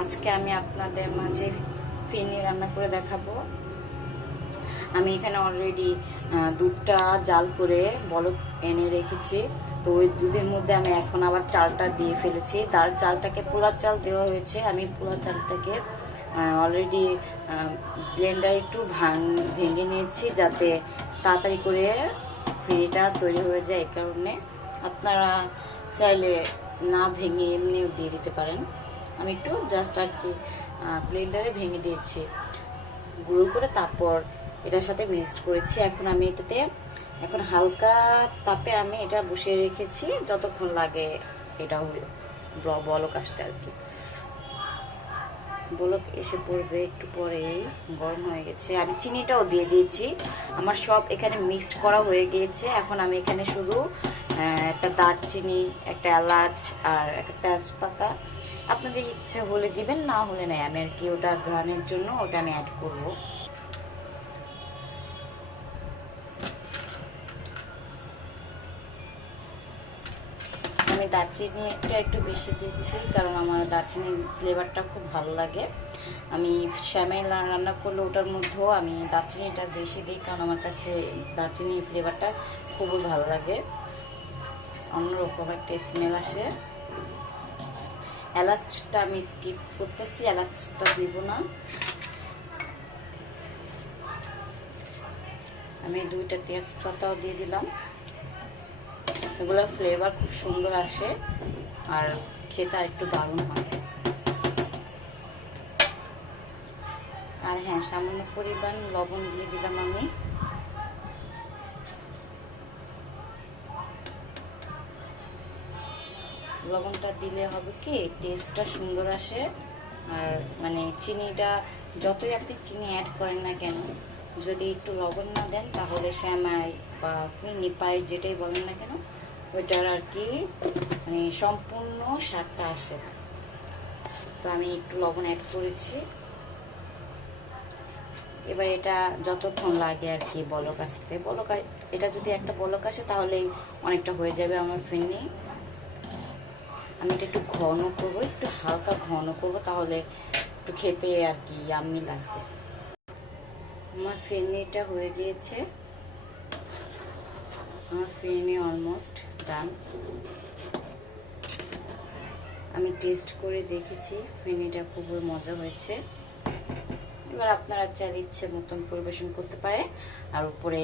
আজকে আমি আপনাদের মাঝে ফিরনি রান্না করে দেখাবো। আমি এখানে অলরেডি দুধটা জাল করে বলক এনে রেখেছি। তো ওই দুধের মধ্যে আমি এখন আবার চালটা দিয়ে ফেলেছি। তার চালটাকে পোলার চাল দেওয়া হয়েছে। আমি পোলার চালটাকে অলরেডি ব্লেন্ডার একটু ভাঙ, ভেঙে নিয়েছি যাতে তাড়াতাড়ি করে ফিরিটা তৈরি হয়ে যায় এই কারণে। আপনারা চাইলে না ভেঙে এমনিও দিয়ে দিতে পারেন। আমি একটু জাস্ট আর কি ব্লেন্ডারে ভেঙে দিয়েছি। গুঁড়ো করে তারপর এটার সাথে মিক্সড করেছি। এখন আমি এটাতে, এখন হালকা তাপে আমি এটা বসিয়ে রেখেছি, যতক্ষণ লাগে এটা বলক আসতে আর কি। বলক এসে পড়বে একটু পরেই, গরম হয়ে গেছে। আমি চিনিটাও দিয়ে দিয়েছি। আমার সব এখানে মিক্সড করা হয়ে গিয়েছে। এখন আমি এখানে শুধু একটা দারচিনি, একটা এলাচ আর একটা তেজপাতা আপনাদের ইচ্ছা হলে দিবেন, না হলে নাই। আমি আর কি ওটা ঘ্রাণের জন্য ওটা আমি অ্যাড করব। আমি দারচিনি একটা একটু বেশি দিচ্ছি, কারণ আমার দারচিনির ফ্লেভারটা খুব ভালো লাগে। আমি শ্যামাই রান্না করলে ওটার মধ্যেও আমি দারচিনিটা বেশি দিই, কারণ আমার কাছে দারচিনির ফ্লেভারটা খুবই ভালো লাগে। অন্যরকম একটা স্মেল আসে। এলাচটা আমি স্কিপ করতেছি, এলাচটা দিব না। আমি দুইটা তেজপাতাও দিয়ে দিলাম। এগুলো ফ্লেভার খুব সুন্দর আসে আর খেতে একটু দারুণ হয়। আর হ্যাঁ সামান্য পরিমাণ লবণ দিয়ে দিলাম আমি। লবণটা দিলে হবে কি টেস্টটা সুন্দর আসে। আর মানে চিনিটা যতই আপনি চিনি অ্যাড করেন না কেন, যদি একটু লবণ না দেন, তাহলে শ্যামাই বা পায়েস যেটাই বলেন না কেন, ওইটার আর কি মানে সম্পূর্ণ স্বাদটা আসে। তো আমি একটু লবণ অ্যাড করেছি। এবার এটা যতক্ষণ লাগে আর কি বলক আসতে। বলক এটা যদি একটা বলক আসে, তাহলেই অনেকটা হয়ে যাবে আমার ফিরনি। আমি এটা একটু ঘন করব, একটু হালকা ঘন করব, তাহলে একটু খেতে আর কি ইয়াম্মি লাগবে। আমার ফিরনিটা হয়ে গিয়েছে। আমার ফিরনি অলমোস্ট ডান আমি টেস্ট করে দেখেছি ফিরনিটা খুবই মজা হয়েছে। এবার আপনারা চাইলে ইচ্ছে মতন পরিবেশন করতে পারে আর উপরে